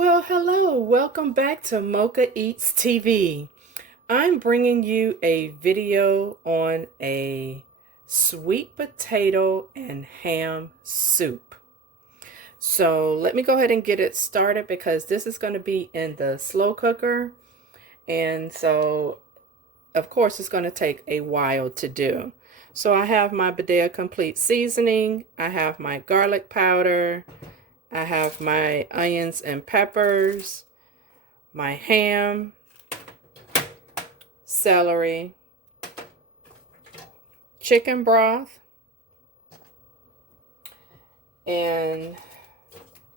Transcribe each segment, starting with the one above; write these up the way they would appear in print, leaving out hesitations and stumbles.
Well, hello, welcome back to Mochaeatstv. I'm bringing you a video on a sweet potato and ham soup. So let me go ahead and get it started because this is going to be in the slow cooker. And so, of course, it's going to take a while to do. So I have my BADIA complete seasoning. I have my garlic powder. I have my onions and peppers, my ham, celery, chicken broth, and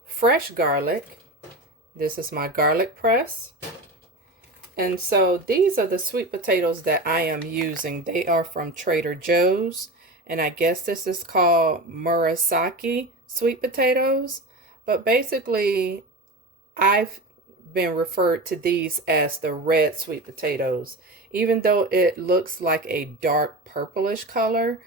fresh garlic. This is my garlic press. And so these are the sweet potatoes that I am using. They are from Trader Joe's. And I guess this is called Murasaki sweet potatoes. But basically, I've been referred to these as the red sweet potatoes, even though it looks like a dark purplish color,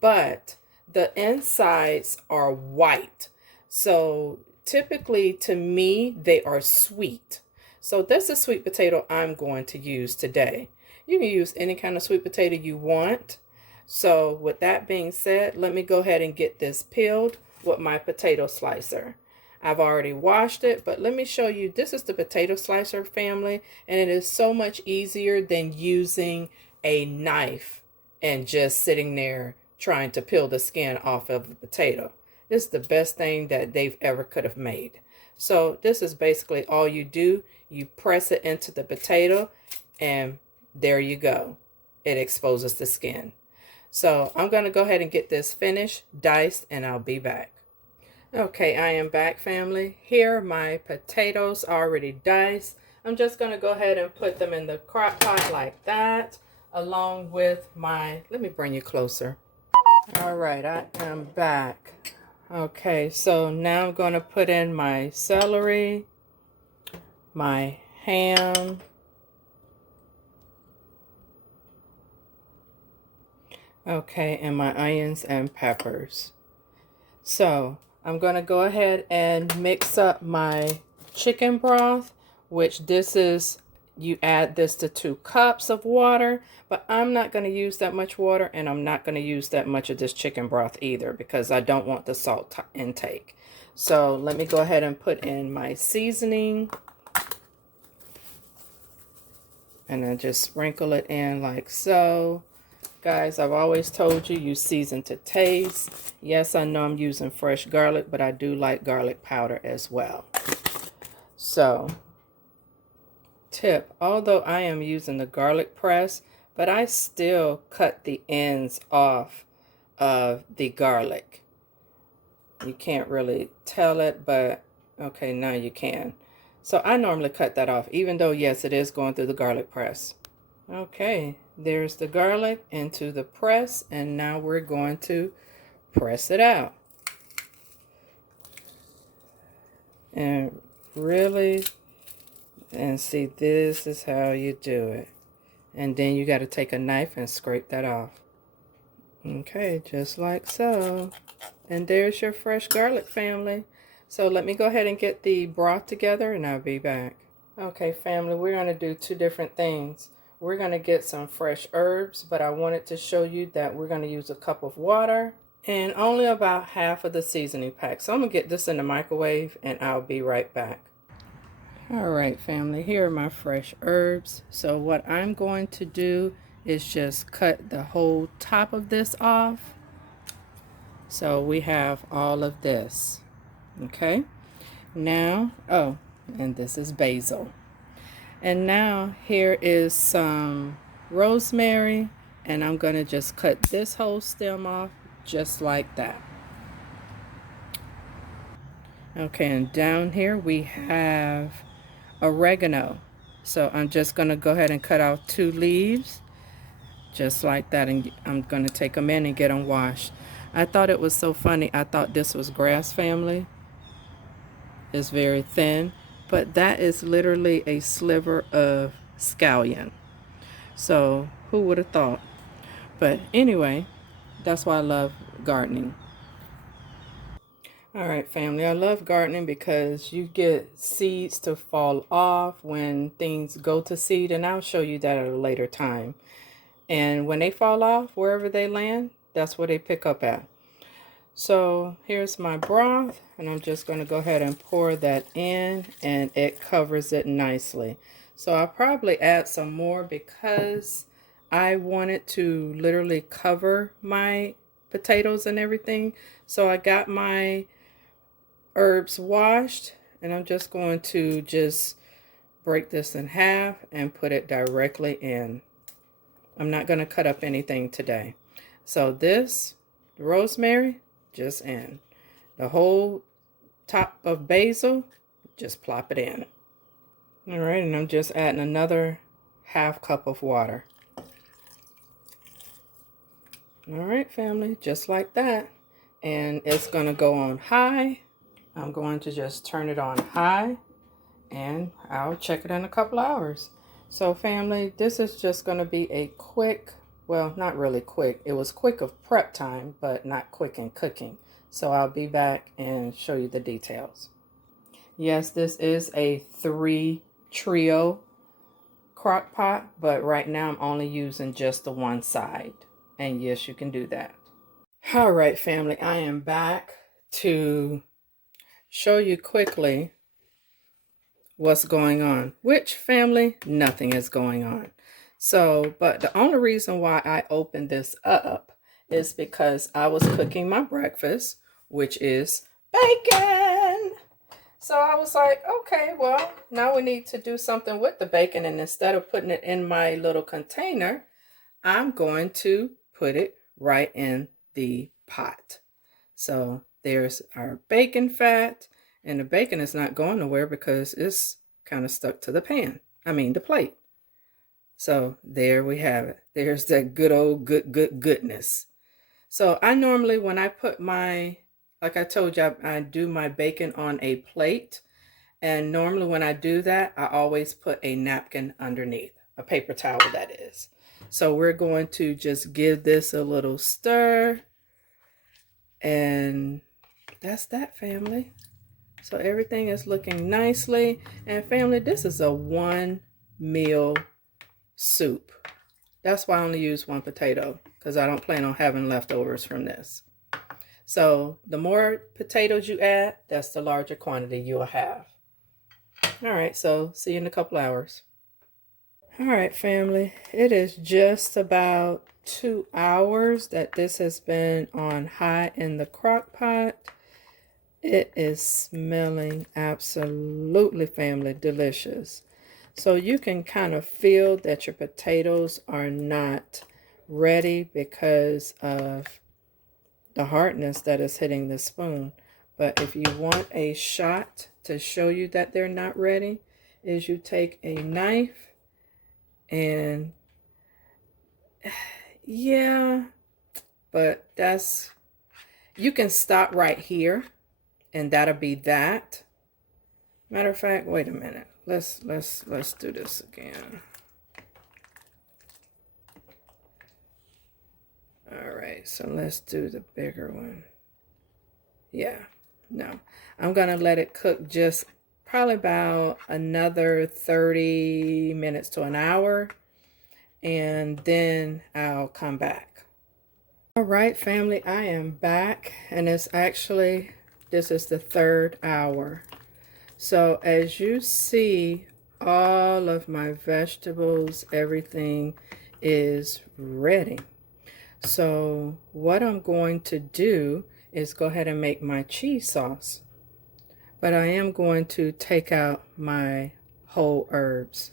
but the insides are white. So typically to me, they are sweet. So that's the sweet potato I'm going to use today. You can use any kind of sweet potato you want. So with that being said, let me go ahead and get this peeled with my potato slicer. I've already washed it, but let me show you. This is the potato slicer family, and it is so much easier than using a knife and just sitting there trying to peel the skin off of the potato. This is the best thing that they've ever could have made. So this is basically all you do. You press it into the potato, and there you go. It exposes the skin. So I'm going to go ahead and get this finished, diced, and I'll be back. Okay, I am back, family. Here, my potatoes already diced. I'm just going to go ahead and put them in the crock pot like that, along with my, let me bring you closer. All right, I am back. Okay, so now I'm going to put in my celery, my ham, okay, and my onions and peppers. So I'm going to go ahead and mix up my chicken broth, which this is, you add this to 2 cups of water, but I'm not going to use that much water, and I'm not going to use that much of this chicken broth either because I don't want the salt intake. So let me go ahead and put in my seasoning, and I just sprinkle it in like so. Guys, I've always told you, you season to taste. Yes, I know I'm using fresh garlic, but I do like garlic powder as well. So, tip, although I am using the garlic press, but I still cut the ends off of the garlic. You can't really tell it, but okay, now you can. So I normally cut that off, even though, yes, it is going through the garlic press. Okay, there's the garlic into the press, and now we're going to press it out. And really, and see, this is how you do it. And then you got to take a knife and scrape that off. Okay, just like so. And there's your fresh garlic, family. So let me go ahead and get the broth together, and I'll be back. Okay, family, we're going to do 2 different things. We're going to get some fresh herbs, but I wanted to show you that we're going to use a cup of water and only about half of the seasoning pack. So I'm going to get this in the microwave, and I'll be right back. All right, family, here are my fresh herbs. So what I'm going to do is just cut the whole top of this off. So we have all of this. Okay. Now, oh, and this is basil. And now here is some rosemary, and I'm going to just cut this whole stem off just like that. Okay, and down here we have oregano. So I'm just going to go ahead and cut off 2 leaves just like that, and I'm going to take them in and get them washed. I thought it was so funny. I thought this was grass, family. It's very thin. But that is literally a sliver of scallion. So who would have thought? But anyway, that's why I love gardening. All right, family, I love gardening because you get seeds to fall off when things go to seed, and I'll show you that at a later time. And when they fall off, wherever they land, that's where they pick up at. So here's my broth, and I'm just going to go ahead and pour that in, and it covers it nicely. So I'll probably add some more because I wanted to literally cover my potatoes and everything. So I got my herbs washed, and I'm just going to break this in half and put it directly in. I'm not going to cut up anything today. So this, the rosemary, just in. The whole top of basil, just plop it in. All right, and I'm just adding another half cup of water. All right, family, just like that. And it's going to go on high. I'm going to just turn it on high, and I'll check it in a couple hours. So family, this is just going to be a quick, well, not really quick. It was quick of prep time, but not quick in cooking. So I'll be back and show you the details. Yes, this is a 3 trio crock pot, but right now I'm only using just the one side. And yes, you can do that. All right, family, I am back to show you quickly what's going on. Which, family, nothing is going on. So, but the only reason why I opened this up is because I was cooking my breakfast, which is bacon. So I was like, okay, well, now we need to do something with the bacon, and instead of putting it in my little container, I'm going to put it right in the pot. So there's our bacon fat, and the bacon is not going nowhere because it's kind of stuck to the pan. I mean, the plate. So there we have it. There's that good old goodness. So I normally, when I put my, like I told you, I do my bacon on a plate. And normally when I do that, I always put a napkin underneath, a paper towel that is. So we're going to just give this a little stir. And that's that, family. So everything is looking nicely. And family, this is a 1 meal soup. That's why I only use 1 potato, because I don't plan on having leftovers from this. So the more potatoes you add, that's the larger quantity you'll have. All right, so see you in a couple hours. All right, family, it is just about 2 hours that this has been on high in the crock pot. It is smelling absolutely, family, delicious. So you can kind of feel that your potatoes are not ready because of the hardness that is hitting the spoon. But if you want a shot to show you that they're not ready, is you take a knife and yeah, but that's, you can stop right here and that'll be that. Matter of fact, wait a minute. Let's do this again. All right, so let's do the bigger one. Yeah, no. I'm gonna let it cook just probably about another 30 minutes to an hour, and then I'll come back. All right, family, I am back, and it's actually, this is the 3rd hour. So as you see, all of my vegetables, everything is ready. So what I'm going to do is go ahead and make my cheese sauce. But I am going to take out my whole herbs.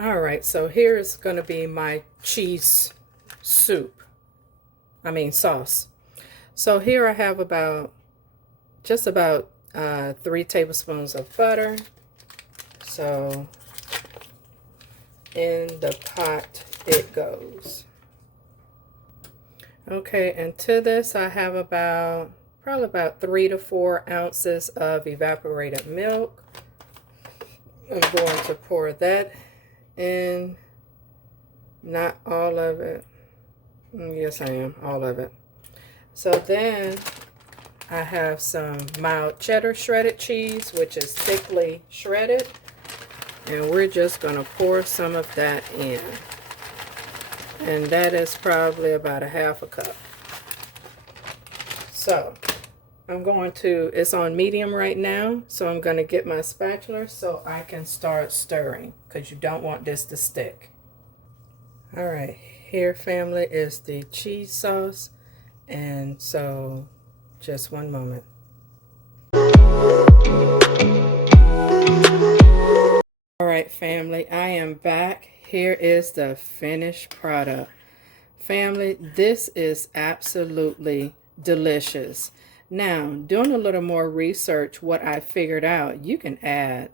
All right, so here's going to be my cheese soup. I mean sauce. So here I have just about 3 tablespoons of butter. So in the pot it goes. Okay, and to this I have probably about 3 to 4 ounces of evaporated milk. I'm going to pour that in. Not all of it. Yes, I am, all of it. So then I have some mild cheddar shredded cheese, which is thickly shredded. And we're just going to pour some of that in. And that is probably about a half a cup. So I'm going to, it's on medium right now, so I'm going to get my spatula so I can start stirring, because you don't want this to stick. All right, here family is the cheese sauce, and so just one moment. All right family, I am back. Here is the finished product. Family, this is absolutely delicious. Now, doing a little more research, what I figured out, you can add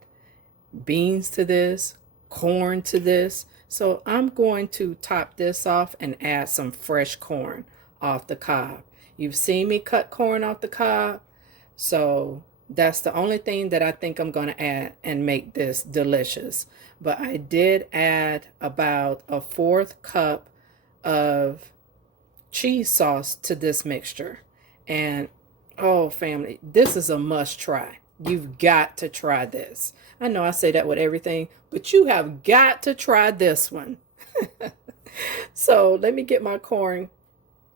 beans to this, corn to this. So I'm going to top this off and add some fresh corn off the cob. You've seen me cut corn off the cob, so that's the only thing that I think I'm going to add and make this delicious. But I did add about a 1/4 cup of cheese sauce to this mixture. And oh family, this is a must try. You've got to try this. I know I say that with everything, but you have got to try this one. So let me get my corn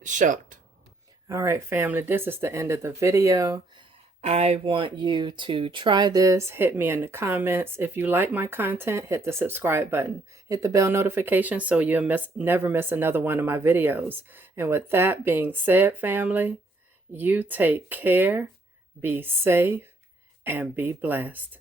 shucked. All right family, this is the end of the video. I want you to try this. Hit me in the comments. If you like my content, hit the subscribe button. Hit the bell notification so you'll never miss another one of my videos. And with that being said, family, you take care, be safe, and be blessed.